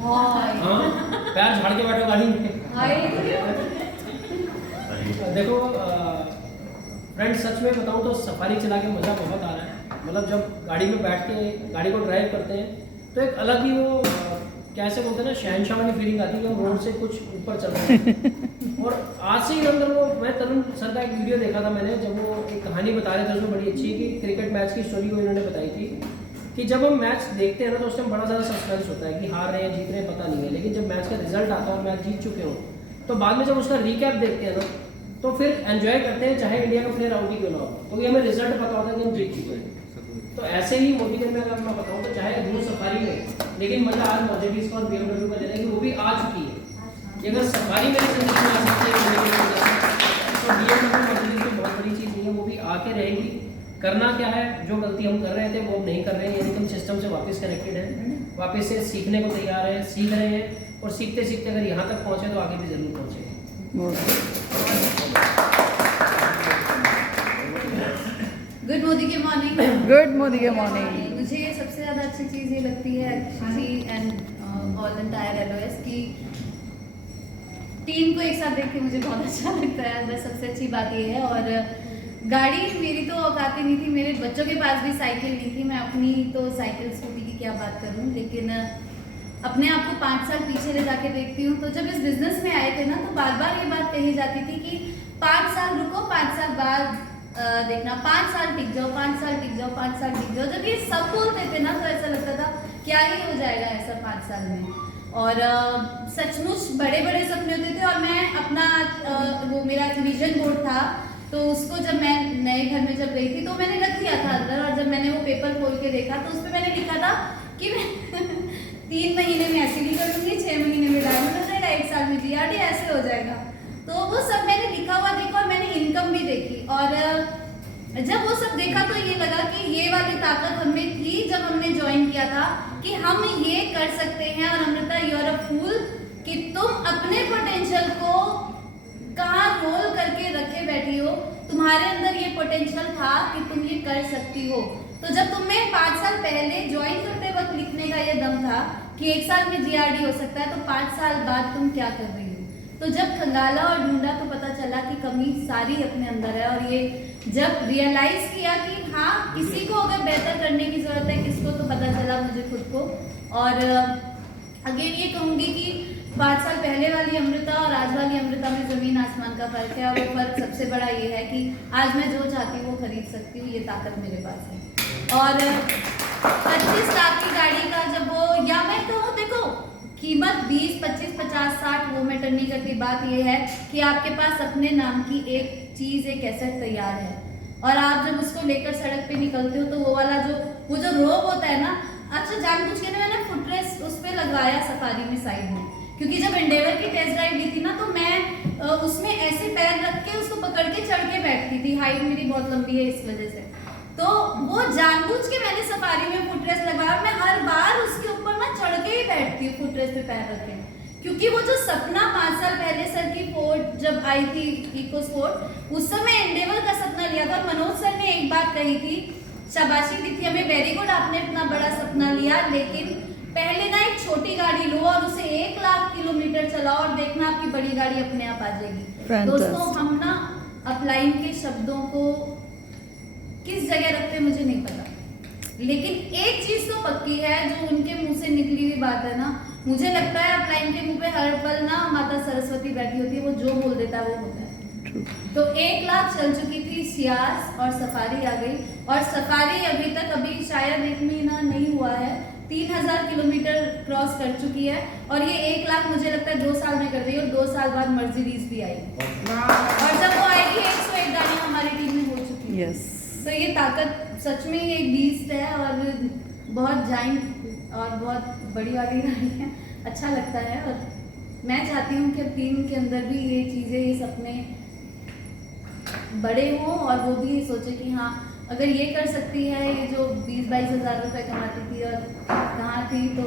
हाँ, पैर झाड़ के बैठो गाड़ी में। देखो फ्रेंड्स, सच में बताऊँ तो सफारी चला के मज़ा बहुत आ रहा है। मतलब जब गाड़ी में बैठ के गाड़ी को ड्राइव करते हैं तो एक अलग ही वो कैसे बोलते हैं ना, शहनशाह वाली फीलिंग आती है कि हम रोड से कुछ ऊपर चल रहे हैं। और आज से ही अंदर वो, मैं तरुण सर का एक वीडियो देखा था मैंने, जब वो एक कहानी बता रहे थे उसमें बड़ी अच्छी कि क्रिकेट मैच की स्टोरी को इन्होंने बताई थी कि जब हम मैच देखते हैं ना तो उस टाइम बड़ा ज़्यादा सस्पेंस होता है कि हार रहे हैं जीत रहे हैं पता नहीं है, लेकिन जब मैच का रिजल्ट आता है और मैच जीत चुके हो तो बाद में जब उसका रिकैप देखते हैं ना तो फिर एंजॉय करते हैं, चाहे इंडिया का प्लेयर आउट ही क्यों ना हो, क्योंकि हमें रिजल्ट पता होता है कि हम जीत चुके हैं। तो ऐसे ही मोदी में अगर मैं बताऊँ तो चाहे दूर सफारी में, लेकिन मजा आज मर्सिडीज का और BMW का लेने की वो भी आ चुकी है कि अगर सफारी में जिंदगी में आ सकती है तो BMW मर्सिडीज की बहुत बड़ी चीज़ नहीं है, वो भी आके रहेगी। करना क्या है, जो गलती हम कर रहे थे वो नहीं कर रहे हैं, यानी कि हम सिस्टम से वापस कनेक्टेड हैं, वापस से सीखने को तैयार है, सीख रहे हैं और सीखते सीखते अगर यहाँ तक पहुँचे तो आगे भी जरूर पहुँचेंगे। गुड मोदी के मॉर्निंग। गुड मोदी के मॉर्निंग। मुझे सबसे ज़्यादा अच्छी चीज़ ये लगती है जी एंड ऑल एंटायर LOS की टीम को एक साथ देख के मुझे बहुत अच्छा लगता है, बस सबसे अच्छी बात ये है। और गाड़ी मेरी तो औकात ही नहीं थी, मेरे बच्चों के पास भी साइकिल नहीं थी, मैं अपनी तो साइकिल स्कूटी की क्या बात करूं, लेकिन अपने आप को 5 साल पीछे ले जाके देखती हूँ तो जब इस बिजनेस में आए थे ना तो बार बार ये बात कही जाती थी कि 5 साल रुको, 5 साल बाद देखना, 5 साल टिक जाओ, 5 साल टिक जाओ, 5 साल टिक जाओ। जब ये सब बोलते थे ना तो ऐसा लगता था क्या ही हो जाएगा ऐसा 5 साल में। और सचमुच बड़े बड़े सपने होते थे। और मैं अपना वो मेरा विजन बोर्ड था तो उसको जब मैं नए घर में जब गई थी तो मैंने रख दिया था अंदर, और जब मैंने वो पेपर खोल के देखा तो उस पर मैंने लिखा था कि मैं 3 महीने में ऐसे भी कर लूँगी, 6 महीने में डायमंड हो जाएगा, 1 साल में GRD ऐसे हो जाएगा। तो वो सब मैंने लिखा हुआ देखा और मैंने इनकम भी देखी। और जब वो सब देखा तो ये लगा कि ये वाली ताकत हमें थी जब हमने ज्वाइन किया था कि हम ये कर सकते हैं। और अमृता, यू आर अ फूल कि तुम अपने पोटेंशियल को कहाँ रोल करके रखे बैठी हो। तुम्हारे अंदर ये पोटेंशियल था कि तुम ये कर सकती हो। तो जब तुम्हें 5 साल पहले ज्वाइन करते वक्त लिखने का ये दम था कि 1 साल में GRD हो सकता है, तो 5 साल बाद तुम क्या कर रही हो। तो जब खंगाला और ढूंढा तो पता चला कि कमी सारी अपने अंदर है। और ये जब रियलाइज किया कि हाँ, किसी को अगर बेहतर करने की जरूरत है, किसको, तो पता चला मुझे खुद को। और अगेन ये कहूँगी कि 5 साल पहले वाली अमृता और आज वाली अमृता में जमीन आसमान का फर्क है। और वो फर्क सबसे बड़ा ये है कि आज मैं जो चाहती हूँ वो खरीद सकती हूँ, ये ताकत मेरे पास है। और 25 लाख की गाड़ी का जब वो, या मैं कहूँ देखो कीमत 20, 25, 50, 60 वो मैटर नहीं करती। बात ये है कि आपके पास अपने नाम की एक चीज़, एक एसेट तैयार है और आप जब उसको लेकर सड़क पे निकलते हो तो वो वाला वो जो रोब होता है ना, अच्छा जानबूझ के मैंने फुटरेस्ट उस पर लगवाया सफारी में साइड में, क्योंकि जब एंडेवर की टेस्ट ड्राइव ली थी ना तो मैं उसमें ऐसे पैर रख के उसको पकड़ के चढ़ के बैठती थी। हाइट मेरी बहुत लंबी है इस वजह से, तो वो जानबूझ के मैंने सफारी में फुटरेस्ट लगवाया। मैं हर बार उसके ऊपर ना चढ़ के ही बैठती हूँ फुटरेस्ट पे पैर रख के, क्योंकि वो जो सपना 5 साल पहले सर की फोर्ड जब आई थी इको स्पोर्ट, उस समय एंडेवर का सपना लिया था। और मनोज सर ने एक बात कही थी, शाबाशी दी थी हमें, वेरी गुड, आपने इतना बड़ा सपना लिया, लेकिन पहले ना एक छोटी गाड़ी लो और उसे 1 लाख किलोमीटर चलाओ और देखना आपकी बड़ी गाड़ी अपने आप आ जाएगी। दोस्तों, हम ना अपलाइन के शब्दों को किस जगह रखते मुझे नहीं पता, लेकिन एक चीज तो पक्की है जो उनके मुंह से निकली हुई बात है ना, मुझे लगता है अपलाइन के मुंह पे हर पल ना माता सरस्वती बैठी होती है, वो जो बोल देता है वो होता है। तो 1 लाख चल चुकी थी सियाज और सफारी आ गई, और सफारी अभी शायद 1 महीना नहीं हुआ है, 3000 किलोमीटर क्रॉस कर चुकी है। और ये 1 लाख मुझे लगता है 2 साल में कर देगी, और 2 साल बाद मर्सिडीज भी आएगी, और जब वो आएगी 101 गाड़ियां हमारी टीम में हो चुकी है। तो ये ताकत सच में एक बीस्ट है और बहुत जाइंट और बहुत बड़ी वाली गाड़ी है, अच्छा लगता है। और मैं चाहती हूँ कि टीम के अंदर भी ये चीज़ें, ये सपने बड़े हों और वो भी ये सोचे कि हाँ, अगर ये कर सकती है, ये जो 20-22 हज़ार रुपये कमाती थी और कहाँ थी, तो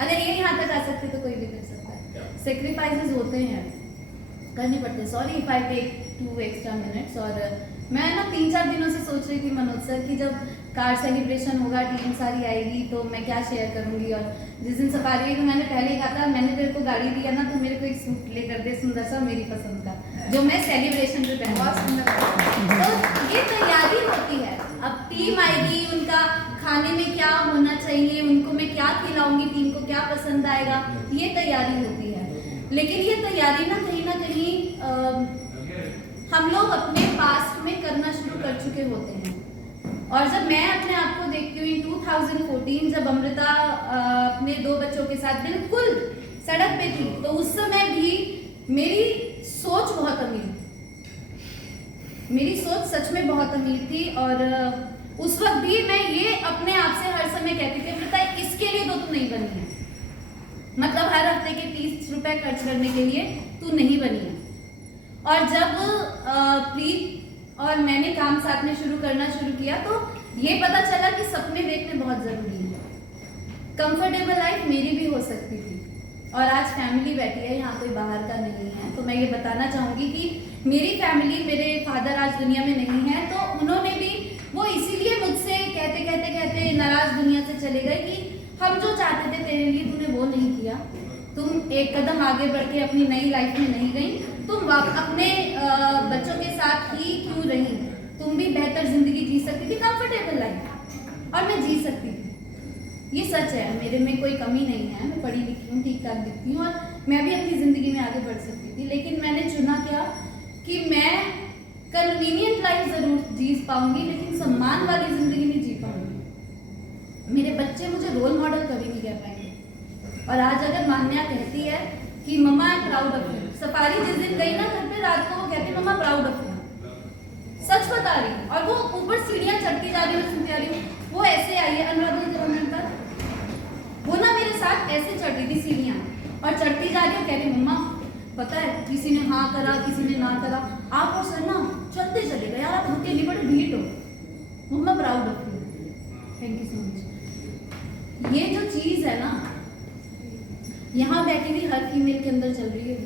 अगर ये यहाँ तक आ सकते तो कोई भी कर सकता है। सेक्रीफाइसेस होते हैं, करनी पड़ते हैं। Sorry if I take 2 extra minutes. और मैं ना 3-4 दिनों से सोच रही थी मनोज सर कि जब कार सेलिब्रेशन होगा, टीम सारी आएगी तो मैं क्या शेयर करूंगी। और जिस दिन सफारी हुई तो मैंने पहले ही कहा था, मैंने तेरे को गाड़ी दिया ना तो मेरे को एक सूट लेकर दे सुंदर सा मेरी पसंद का, जो मैं सेलिब्रेशन पे पहनूं। बहुत सुंदर। तो ये तैयारी होती है। अब टीम आएगी, उनका खाने में क्या होना चाहिए, उनको मैं क्या खिलाऊंगी, टीम को क्या पसंद आएगा, ये तैयारी होती है। लेकिन ये तैयारी ना कहीं हम लोग अपने पास्ट में करना शुरू कर चुके होते हैं। और जब मैं अपने आप को देखती हूँ 2014 जब अमृता अपने 2 बच्चों के साथ बिल्कुल सड़क पे थी, तो उस समय भी मेरी सोच बहुत अमीर थी। मेरी सोच सच में बहुत अमीर थी। और उस वक्त भी मैं ये अपने आप से हर समय कहती थी, अमृता इसके लिए तो तू नहीं बनी है, मतलब हर हफ्ते के 30 रुपए खर्च करने के लिए तू नहीं बनी है। और जब प्रीत और मैंने काम साथ में करना शुरू किया तो ये पता चला कि सपने देखने बहुत जरूरी है। कंफर्टेबल लाइफ मेरी भी हो सकती थी। और आज फैमिली बैठी है, यहाँ कोई बाहर का नहीं है, तो मैं ये बताना चाहूँगी कि मेरी फैमिली, मेरे फादर आज दुनिया में नहीं है, तो उन्होंने भी वो इसीलिए मुझसे कहते नाराज दुनिया से चले गए कि हम जो चाहते थे तेरे लिए तूने वो नहीं किया, तुम एक कदम आगे बढ़ के अपनी नई लाइफ में नहीं गई, तुम अपने बच्चों के साथ ही क्यों रही, तुम भी बेहतर जिंदगी जी सकती थी, कंफर्टेबल लाइफ, और मैं जी सकती थी। ये सच है, मेरे में कोई कमी नहीं है, मैं पढ़ी लिखी हूँ, ठीक ठाक दिखती हूँ, और मैं भी अपनी ज़िंदगी में आगे बढ़ सकती थी। लेकिन मैंने चुना क्या कि मैं कन्वीनियंट लाइफ ज़रूर जी पाऊंगी, लेकिन सम्मान वाली ज़िंदगी नहीं जी पाऊंगी। मेरे बच्चे मुझे रोल मॉडल कभी नहीं कह पाएंगे। और आज अगर मान्या कहती है कि mamma I am proud of you, safari जिस दिन गई ना घर पे, रात को वो कहती मम्मा प्राउड ऑफ यू, सच बता रही हूँ। और वो ऊपर सीढ़ियाँ चढ़ती जा रही हूँ, सुनती आ रही हूँ, वो ऐसे आई है अनुराधा, वो ना मेरे साथ ऐसे चढ़ रही थी सीढ़ियाँ, और चढ़ती जा रही हूँ, कह रही मम्मा पता है किसी ने हाँ करा, किसी ने ना करा, आप और सर ना चलते चले गए यार, आप अकेली बड़े ढीठ हो, mamma proud of you, thank you so much. ये जो चीज़ है ना, यहाँ बैठी हुई हर फीमेल के अंदर चल रही है।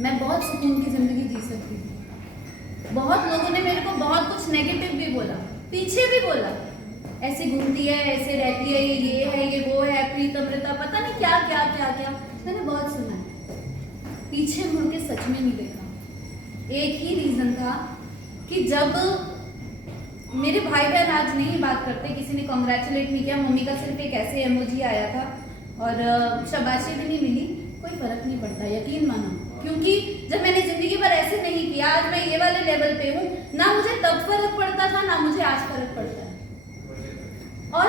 मैं बहुत सुकून की जिंदगी जी सकती थी। बहुत लोगों ने मेरे को बहुत कुछ नेगेटिव भी बोला, पीछे भी बोला, ऐसे घूमती है, ऐसे रहती है, ये है, ये वो है, प्रीत अमृता, पता नहीं क्या क्या क्या क्या, मैंने बहुत सुना है। पीछे मुड़ के सच में नहीं देखा। एक ही रीजन था कि जब मेरे भाई बहन आज नहीं बात करते, किसी ने कॉन्ग्रेचुलेट नहीं किया, मम्मी का सिर्फ एक ऐसे इमोजी आया था और शाबाशी भी नहीं मिली, कोई फर्क नहीं पड़ता, यकीन मानो। क्योंकि जब मैंने जिंदगी भर ऐसे नहीं किया, आज मैं ये वाले लेवल पे हूँ, ना मुझे तब फर्क पड़ता था, ना मुझे आज फर्क पड़ता है। और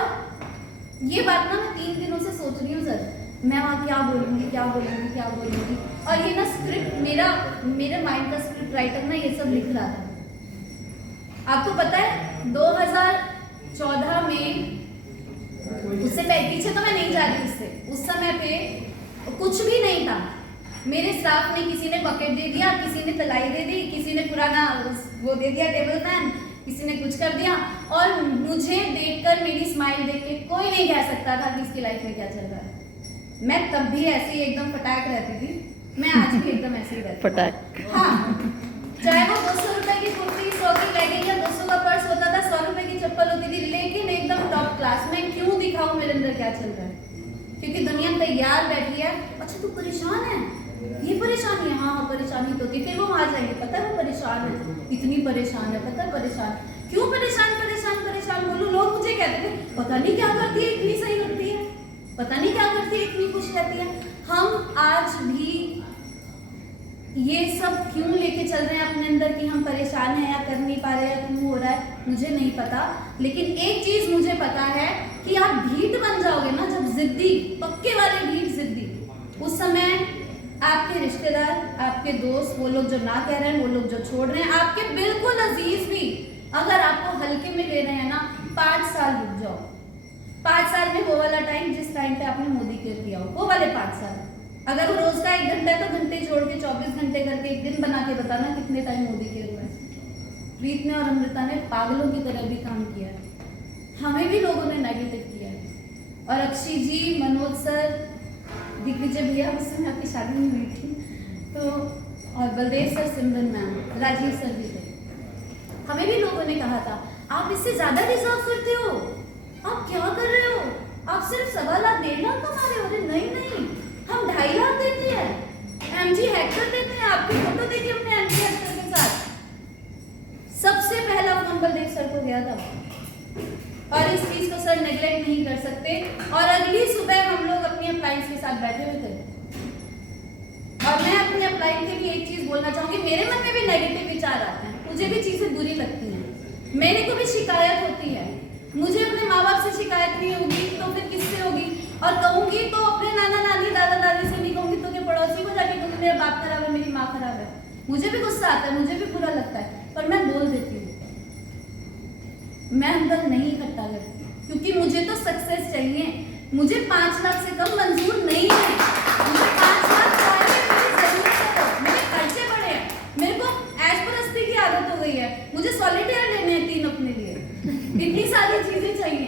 ये बात ना मैं 3 दिनों से सोच रही हूँ, सर मैं वहाँ क्या बोलूँगी, क्या बोलूँगी, क्या बोलूँगी। और ये ना स्क्रिप्ट, मेरे माइंड का स्क्रिप्ट राइटर ना ये सब लिख रहा था। आपको पता है 2014 में, उससे पीछे तो मैं नहीं जा रही, उससे उस समय पे कुछ भी नहीं था। मेरे स्टाफ ने, किसी ने बकेट दे दिया, किसी ने तलाई दे दी, किसी ने पुराना वो दे दिया टेबल फैन, किसी ने कुछ कर दिया, और मुझे देखकर, मेरी स्माइल देख के कोई नहीं कह सकता था कि इसकी लाइफ में क्या चल रहा है। मैं तब भी ऐसे ही एकदम फटाक रहती थी, मैं आज भी एकदम ऐसे ही रहती फटाक। हाँ, चाहे वो 200 रुपए की कुर्ती, 100 की लेगिंग या 200 का पर्स होता था, 100 रुपए की चप्पल होती थी, लेकिन एकदम टॉप क्लास। मैं क्यों दिखाऊं मेरे अंदर क्या चल रहा है? क्योंकि दुनिया तैयार बैठी है। अच्छा तू परेशान है, ये परेशानी है, हाँ हाँ परेशानी तो थी। फिर वो आ जाएंगे, पता है वो परेशान है, इतनी परेशान है, पता है परेशान क्यों, परेशान परेशान परेशान बोलूं। लोग मुझे कहते थे पता नहीं क्या करती है, इतनी सही लगती है, पता नहीं क्या करती है, इतनी खुश रहती है। हम आज भी ये सब क्यों लेके चल रहे हैं अपने अंदर कि हम परेशान हैं या कर नहीं पा रहे हैं, क्यों हो रहा है मुझे नहीं पता। लेकिन एक चीज मुझे पता है कि आप ढीठ बन जाओगे ना, जब जिद्दी, पक्के वाले ढीठ जिद्दी, उस समय आपके रिश्तेदार, आपके दोस्त, वो लोग जो ना कह रहे हैं, वो लोग जो छोड़ रहे हैं, आपके बिल्कुल अजीज भी अगर आपको हल्के में ले रहे हैं ना, 5 साल रुक जाओ। 5 साल में वो वाला टाइम जिस टाइम पे आपने मोदी केयर किया हो, वो वाले 5 साल। अगर वो रोज का 1 घंटा है तो घंटे छोड़ के 24 घंटे करके एक दिन बना के बताना कितने टाइम मोदी केयर हुआ है। प्रीत ने और अमृता ने पागलों की तरह भी काम किया है, हमें भी लोगों ने नेगेटिव किया है। और अक्षय जी, मनोज सर, दिग्विजय भैया, उस समय आपकी शादी नहीं हुई थी तो, और बलदेव सर, सिमरन मैम, राजीव सर भी थे, हमें भी लोगों ने कहा था आप इससे ज्यादा डिजर्व करते हो, आप क्या कर रहे हो, आप सिर्फ 1.25 लाख 1.5 लाख कमा रहे हो। अरे नहीं नहीं, हम 2.5 लाख देते हैं, एमजी हैकर देते हैं। आपकी फोटो देखिए अपने एमजी हैकर के साथ। सबसे पहला फोन बलदेव सर को गया था, और इस चीज को सर नेग्लेक्ट नहीं कर सकते। और अगली सुबह हम लोग अपनी अप्लायंस के साथ बैठे हुए थे, और मैं अपने अप्लायंस के लिए एक चीज बोलना चाहूंगी। मेरे मन में भी नेगेटिव विचार आते हैं, मुझे भी चीजें बुरी लगती हैं, मेरे को भी शिकायत होती है। मुझे अपने माँ बाप से शिकायत नहीं होगी तो फिर किससे होगी? और कहूंगी तो अपने नाना नानी दादा दादी से नहीं कहूंगी तो क्या पड़ोसी को जाके कहूंगी मेरा बाप खराब है, मेरी माँ खराब है। मुझे भी गुस्सा आता है, मुझे भी बुरा लगता है, पर मैं बोल देती हूँ। मैं अंदर नहीं इकट्ठा करती, क्योंकि मुझे तो सक्सेस चाहिए। मुझे 5 लाख से कम मंजूर नहीं है। मुझे 5 लाख चाहिए, मेरी जरूरत है, मेरे खर्चे बड़े हैं, मेरे को ऐश परस्ती की आदत हो गई है, मुझे सॉलिटेयर लेने हैं 3 अपने लिए, इतनी सारी चीजें चाहिए।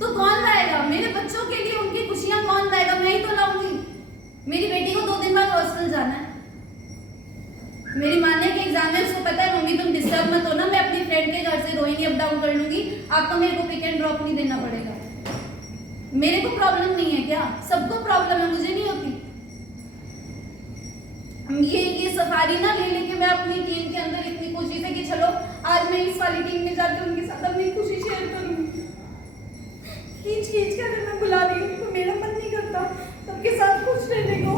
तो कौन लाएगा मेरे बच्चों के लिए? उनकी खुशियां कौन लाएगा? मैं ही तो लाऊंगी। मेरी बेटी को 2 दिन बाद हॉस्टल जाना है, मेरी माने के एग्जाम है, उसको पता है मम्मी तुम डिस्टर्ब मत हो ना, मैं अपनी फ्रेंड के घर से रोहिणी अप डाउन कर लूंगी, आपको मेरे को पिक एंड ड्रॉप नहीं देना पड़ेगा। मेरे को प्रॉब्लम नहीं है क्या? सबको प्रॉब्लम है, मुझे नहीं होती। ये सफारी ना ले लेके मैं अपनी टीम के अंदर इतनी कोशिश है कि चलो आज मैं इस वाली टीम में जाकर उनके साथ अपनी खुशी शेयर करूंगी। खींच खींच के अगर मैं बुला रही हूँ तो मेरा मन नहीं करता सबके साथ खुश रहने को।